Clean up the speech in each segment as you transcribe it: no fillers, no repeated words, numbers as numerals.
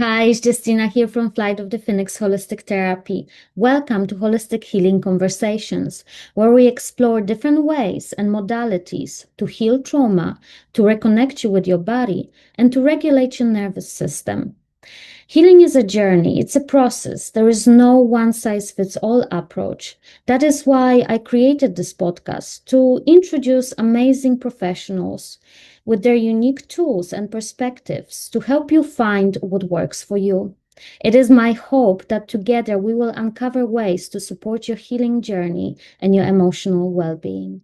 Hi, it's Justina here from Flight of the Phoenix Holistic Therapy. Welcome to Holistic Healing Conversations, where we explore different ways and modalities to heal trauma, to reconnect you with your body, and to regulate your nervous system. Healing is a journey, it's a process. There is no one size fits all approach. That is why I created this podcast to introduce amazing professionals with their unique tools and perspectives to help you find what works for you. It is my hope that together we will uncover ways to support your healing journey and your emotional well being.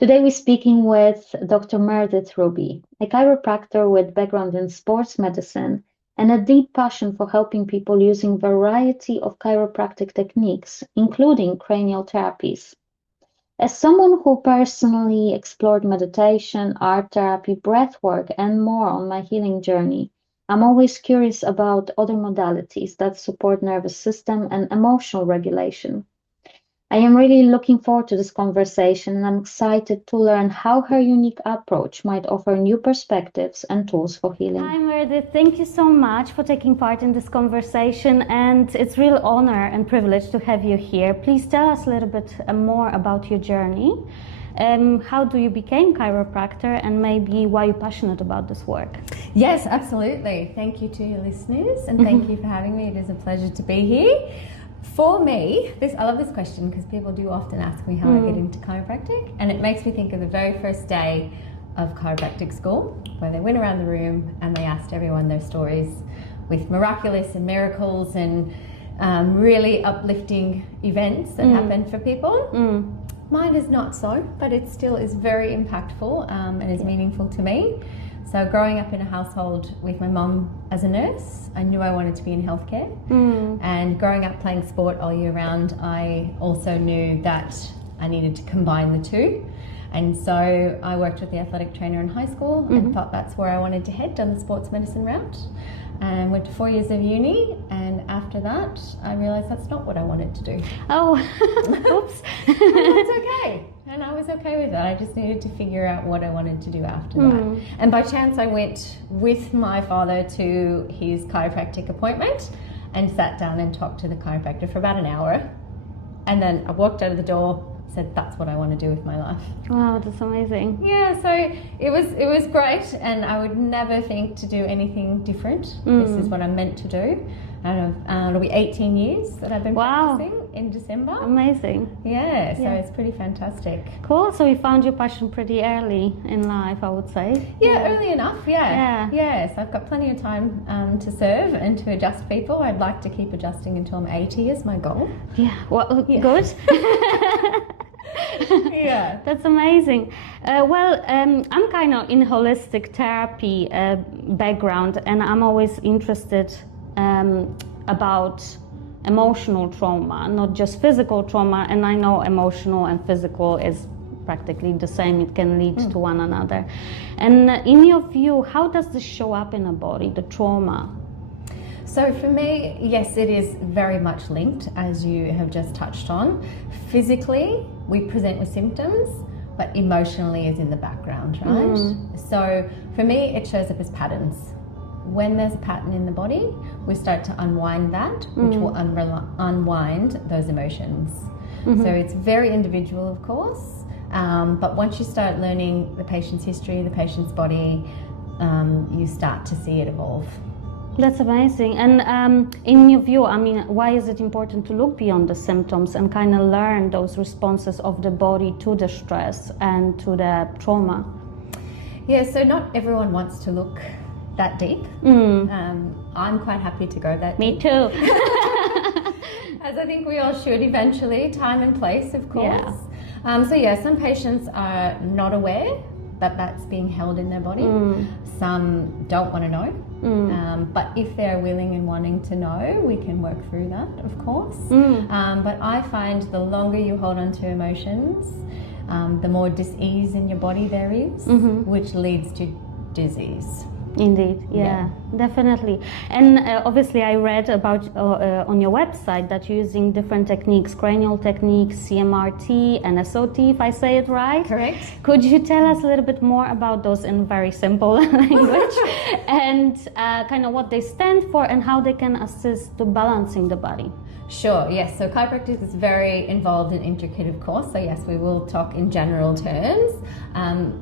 Today, we're speaking with Dr. Meredith Ruby, a chiropractor with background in sports medicine and a deep passion for helping people using variety of chiropractic techniques, including cranial therapies. As someone who personally explored meditation, art therapy, breathwork, and more on my healing journey, I'm always curious about other modalities that support nervous system and emotional regulation. I am really looking forward to this conversation and I'm excited to learn how her unique approach might offer new perspectives and tools for healing. Hi Meredith, thank you so much for taking part in this conversation, and it's a real honor and privilege to have you here. Please tell us a little bit more about your journey. How do you become chiropractor and maybe why you're passionate about this work? Yes, absolutely. Thank you to your listeners and thank you for having me. It is a pleasure to be here. For me, I love this question because people do often ask me how I get into chiropractic, and it makes me think of the very first day of chiropractic school where they went around the room and they asked everyone their stories with miraculous and miracles and really uplifting events that happened for people. Mine is not so, but it still is very impactful and is meaningful to me. So growing up in a household with my mum as a nurse, I knew I wanted to be in healthcare. And growing up playing sport all year round, I also knew that I needed to combine the two. And so I worked with the athletic trainer in high school and thought that's where I wanted to head, down the sports medicine route. And went to 4 years of uni, and after that I realised that's not what I wanted to do. Oh, oops. And that's okay. And I was okay with that. I just needed to figure out what I wanted to do after that. And by chance I went with my father to his chiropractic appointment and sat down and talked to the chiropractor for about an hour. And then I walked out of the door, said that's what I want to do with my life. Wow, that's amazing. Yeah, so it was great, and I would never think to do anything different. This is what I'm meant to do. I don't know, it'll be 18 years that I've been practicing in December. Amazing. Yeah, so it's pretty fantastic. Cool. So you found your passion pretty early in life, I would say. Yeah, early enough, yeah. Yes, I've got plenty of time to serve and to adjust people. I'd like to keep adjusting until I'm 80 is my goal. Yeah, well, good. Yeah. That's amazing. I'm kind of in holistic therapy background, and I'm always interested about emotional trauma, not just physical trauma. And I know emotional and physical is practically the same. It can lead to one another. And in your view, how does this show up in a body, the trauma? So for me, yes, it is very much linked, as you have just touched on. Physically, we present with symptoms, but emotionally is in the background, right? So for me, it shows up as patterns. When there's a pattern in the body, we start to unwind that, which will unwind those emotions. So it's very individual, of course, but once you start learning the patient's history, the patient's body, you start to see it evolve. That's amazing. And in your view, I mean, why is it important to look beyond the symptoms and kind of learn those responses of the body to the stress and to the trauma? Yeah, so not everyone wants to look that deep. I'm quite happy to go that deep. Me too. As I think we all should eventually, time and place, of course. Some patients are not aware that that's being held in their body. Some don't want to know, but if they're willing and wanting to know, we can work through that, of course. But I find the longer you hold on to emotions, the more dis-ease in your body there is, which leads to disease. Indeed, yeah, definitely. And obviously I read about on your website that you're using different techniques, cranial technique, CMRT, and SOT, if I say it right. Correct. Could you tell us a little bit more about those in very simple language and kind of what they stand for and how they can assist to balancing the body? Sure, yes. So chiropractic is very involved and intricate, of course. So yes, we will talk in general terms.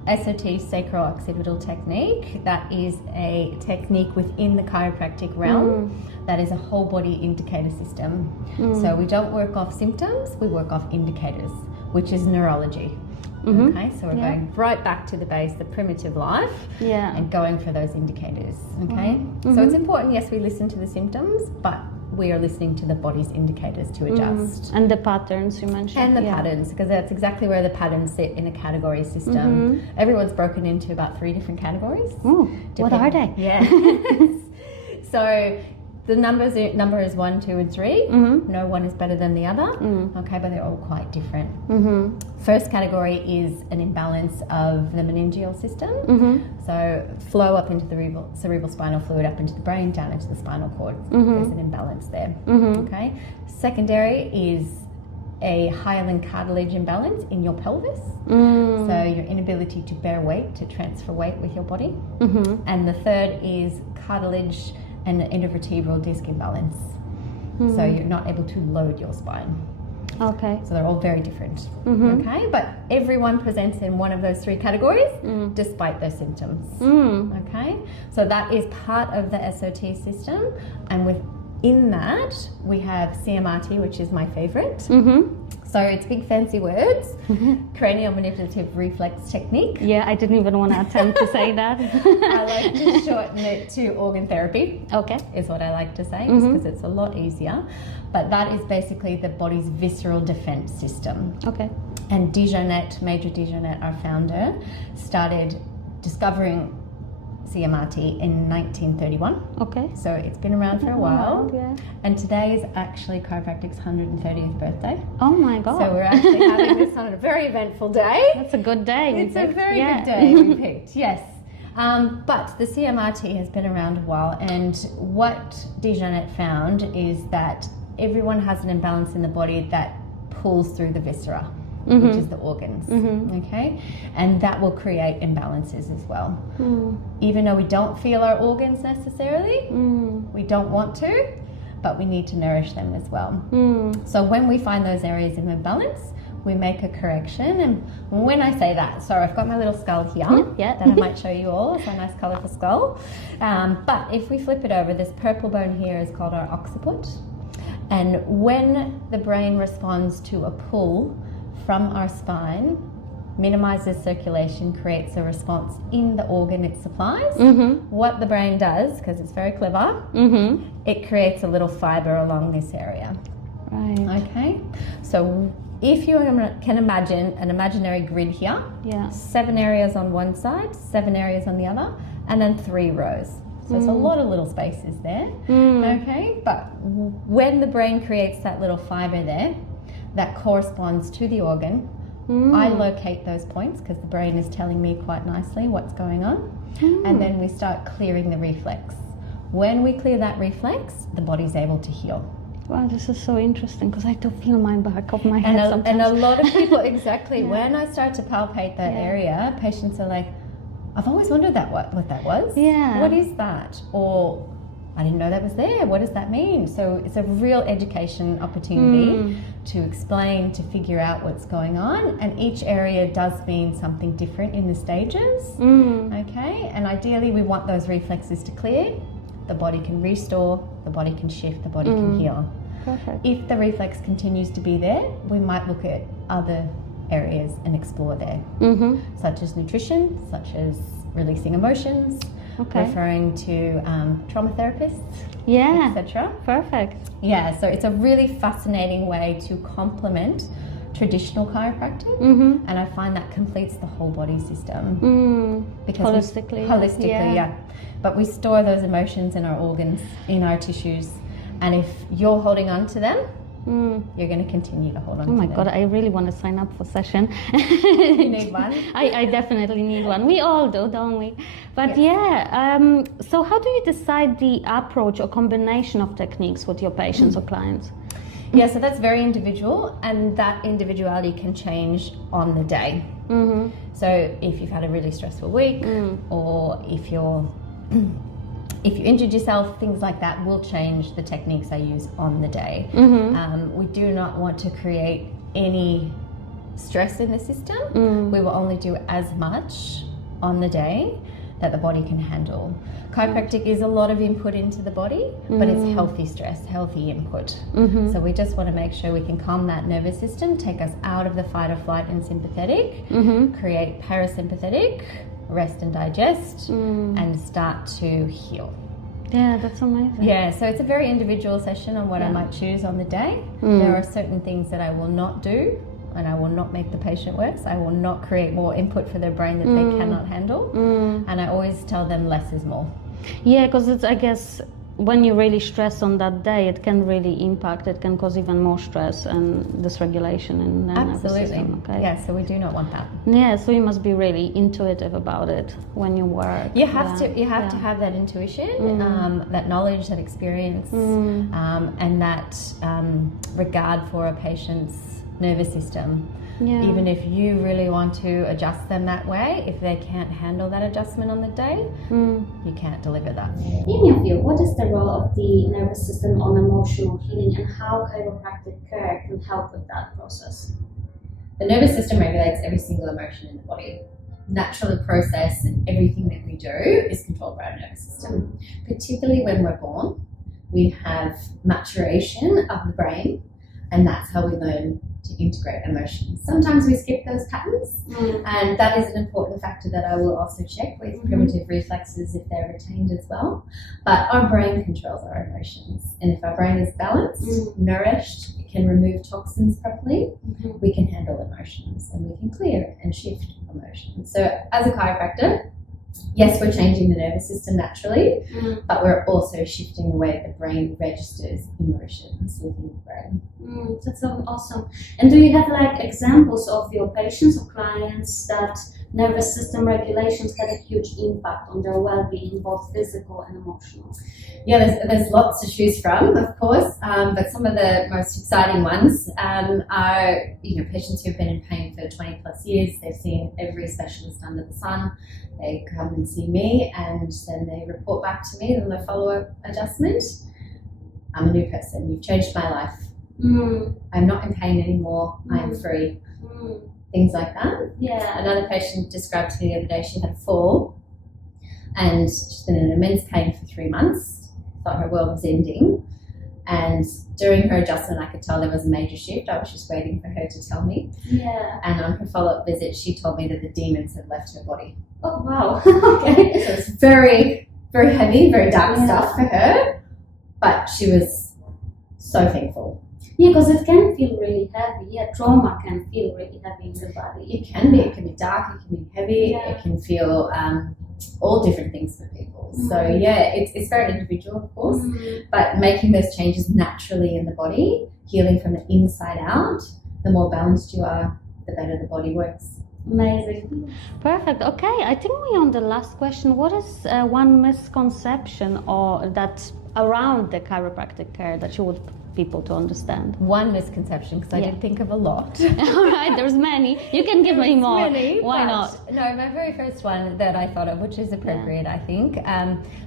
SOT, Sacro-occipital Technique, that is a technique within the chiropractic realm. That is a whole body indicator system. So we don't work off symptoms, we work off indicators, which is neurology. Okay, so we're going right back to the base, the primitive life, and going for those indicators. Okay, so it's important, yes, we listen to the symptoms, but we are listening to the body's indicators to adjust. And the patterns you mentioned. And the patterns, because that's exactly where the patterns sit in a category system. Everyone's broken into about 3 different categories. What are they? Yeah. So the number is 1, 2, and 3. No one is better than the other. Okay, but they're all quite different. First category is an imbalance of the meningeal system. So flow up into the cerebral spinal fluid, up into the brain, down into the spinal cord. There's an imbalance there. Okay. Secondary is a hyaline cartilage imbalance in your pelvis. So your inability to bear weight, to transfer weight with your body. And the third is cartilage and the intervertebral disc imbalance. So you're not able to load your spine. Okay. So they're all very different. Okay, but everyone presents in one of those 3 categories despite their symptoms. Okay, so that is part of the SOT system, and within that we have CMRT, which is my favorite. So it's big fancy words. Cranial Manipulative Reflex Technique. Yeah, I didn't even want to attempt to say that. I like to shorten it to organ therapy. Okay. Is what I like to say, just because it's a lot easier. But that is basically the body's visceral defense system. Okay. And Major Dijonette, our founder, started discovering CMRT in 1931. Okay. So it's been around for a while. Yeah. And today is actually chiropractic's 130th birthday. Oh my God. So we're actually having this on a very eventful day. That's a good day. It's a very good day we picked, yes. But the CMRT has been around a while, and what Dijonette found is that everyone has an imbalance in the body that pulls through the viscera. Which is the organs, okay? And that will create imbalances as well. Even though we don't feel our organs necessarily, we don't want to, but we need to nourish them as well. So when we find those areas of imbalance, we make a correction. And when I say that, so I've got my little skull here that I might show you all. It's a nice colourful skull. But if we flip it over, this purple bone here is called our occiput. And when the brain responds to a pull from our spine, minimizes circulation, creates a response in the organ it supplies. What the brain does, because it's very clever, it creates a little fiber along this area. Right. Okay, so if you can imagine an imaginary grid here, 7 areas on one side, 7 areas on the other, and then 3 rows. So it's a lot of little spaces there. Okay, but when the brain creates that little fiber there, that corresponds to the organ. I locate those points because the brain is telling me quite nicely what's going on. And then we start clearing the reflex. When we clear that reflex, the body's able to heal. Wow, this is so interesting because I do feel my back of my head sometimes. And a lot of people, exactly, when I start to palpate that area, patients are like, I've always wondered what that was. Yeah. What is that? Or I didn't know that was there. What does that mean? So it's a real education opportunity to explain, to figure out what's going on. And each area does mean something different in the stages. Okay. And ideally we want those reflexes to clear. The body can restore, the body can shift, the body can heal. Perfect. If the reflex continues to be there, we might look at other areas and explore there, such as nutrition, such as releasing emotions, referring to trauma therapists, etc. Perfect. Yeah, so it's a really fascinating way to complement traditional chiropractic, and I find that completes the whole body system. Because holistically, yeah. But we store those emotions in our organs, in our tissues, and if you're holding on to them, you're going to continue to hold on to Oh my them. God, I really want to sign up for session. You need one? I definitely need one. We all do, don't we? But so how do you decide the approach or combination of techniques with your patients or clients? Yeah, so that's very individual, and that individuality can change on the day. So if you've had a really stressful week, or if you injured yourself, things like that will change the techniques I use on the day. We do not want to create any stress in the system. We will only do as much on the day that the body can handle. Chiropractic is a lot of input into the body, but it's healthy stress, healthy input. So we just want to make sure we can calm that nervous system, take us out of the fight or flight and sympathetic, create parasympathetic, rest and digest, and start to heal. Yeah, that's amazing. Yeah, so it's a very individual session on what I might choose on the day. There are certain things that I will not do, and I will not make the patient worse. I will not create more input for their brain that they cannot handle. And I always tell them less is more. Yeah, because it's, I guess, when you really stress on that day, it can really impact. It can cause even more stress and dysregulation in the nervous system. Okay. Yeah, so we do not want that. Yeah, so you must be really intuitive about it when you work. You have to. You have to have that intuition, that knowledge, that experience, and that regard for a patient's nervous system. Yeah. Even if you really want to adjust them that way, if they can't handle that adjustment on the day, you can't deliver that. In your view, what is the role of the nervous system on emotional healing, and how chiropractic care can help with that process? The nervous system regulates every single emotion in the body. Natural process and everything that we do is controlled by our nervous system. Particularly when we're born, we have maturation of the brain, and that's how we learn to integrate emotions. Sometimes we skip those patterns, and that is an important factor that I will also check with primitive reflexes if they're retained as well. But our brain controls our emotions, and if our brain is balanced, nourished, it can remove toxins properly, we can handle emotions, and we can clear and shift emotions. So as a chiropractor, yes, we're changing the nervous system naturally, but we're also shifting the way the brain registers emotions within the brain. That's so awesome. And do you have like examples of your patients or clients that nervous system regulations had a huge impact on their well-being, both physical and emotional? Yeah, there's lots to choose from, of course, but some of the most exciting ones are, patients who've been in pain for 20 plus years. They've seen every specialist under the sun. They come and see me, and then they report back to me on the follow-up adjustment. I'm a new person. You've changed my life. I'm not in pain anymore. I am free. Things like that. Yeah. Another patient described to me the other day, she had a fall and she's been in immense pain for 3 months, thought her world was ending. And during her adjustment, I could tell there was a major shift. I was just waiting for her to tell me. Yeah. And on her follow-up visit, she told me that the demons had left her body. Oh, wow. Okay. So it's very, very heavy, very dark stuff for her, but she was so thankful. Yeah, because it can feel really heavy. Yeah, trauma can feel really heavy in the body. It can be dark, it can be heavy, it can feel all different things for people. So yeah, it's very individual, of course, but making those changes naturally in the body, healing from the inside out, the more balanced you are, the better the body works. Amazing. Perfect. Okay, I think we're on the last question. What is one misconception or that around the chiropractic care that you would people to understand? One misconception, because I did think of a lot. All right, there's many. You can give me more. Why not? No, my very first one that I thought of, which is appropriate, I think.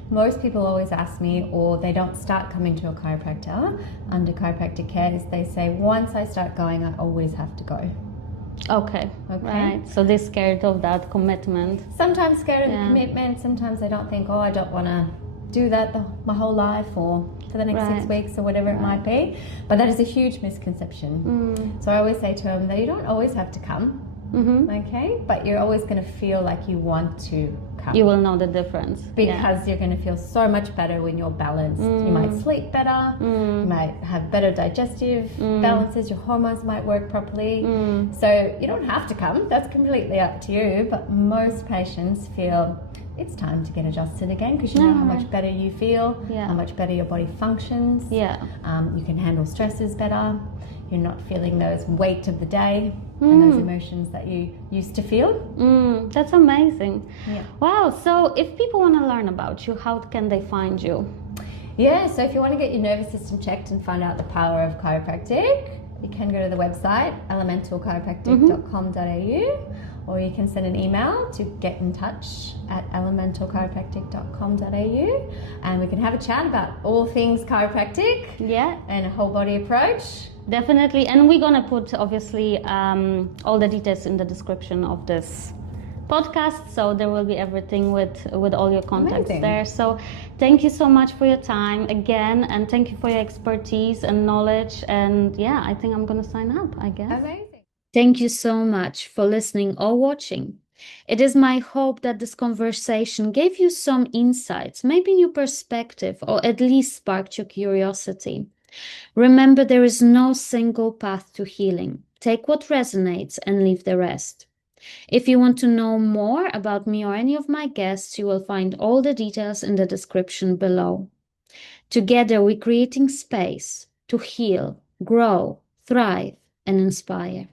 Most people always ask me, or they don't start coming to a chiropractor under chiropractic care, is they say, once I start going, I always have to go. Okay. Right. So they're scared of that commitment. Sometimes scared of the commitment. Sometimes they don't think, I don't want to do that my whole life or for the next 6 weeks or whatever it might be. But that is a huge misconception. So I always say to them that you don't always have to come, okay? But you're always going to feel like you want to come. You will know the difference. Because you're going to feel so much better when you're balanced. You might sleep better, you might have better digestive balances, your hormones might work properly. So you don't have to come, that's completely up to you. But most patients feel it's time to get adjusted again, because you know how much better you feel, how much better your body functions. You can handle stresses better. You're not feeling those weight of the day and those emotions that you used to feel. That's amazing. Wow. So if people want to learn about you, how can they find you? So if you want to get your nervous system checked and find out the power of chiropractic, you can go to the website elementalchiropractic.com.au, or you can send an email to get in touch at elementalchiropractic.com.au, and we can have a chat about all things chiropractic and a whole body approach. Definitely. And we're going to put, obviously, all the details in the description of this podcast, so there will be everything with all your contacts there. So thank you so much for your time again, and thank you for your expertise and knowledge. And I think I'm going to sign up, I guess. Amazing. Thank you so much for listening or watching. It is my hope that this conversation gave you some insights, maybe new perspective, or at least sparked your curiosity. Remember, there is no single path to healing. Take what resonates and leave the rest. If you want to know more about me or any of my guests, you will find all the details in the description below. Together, we're creating space to heal, grow, thrive, and inspire.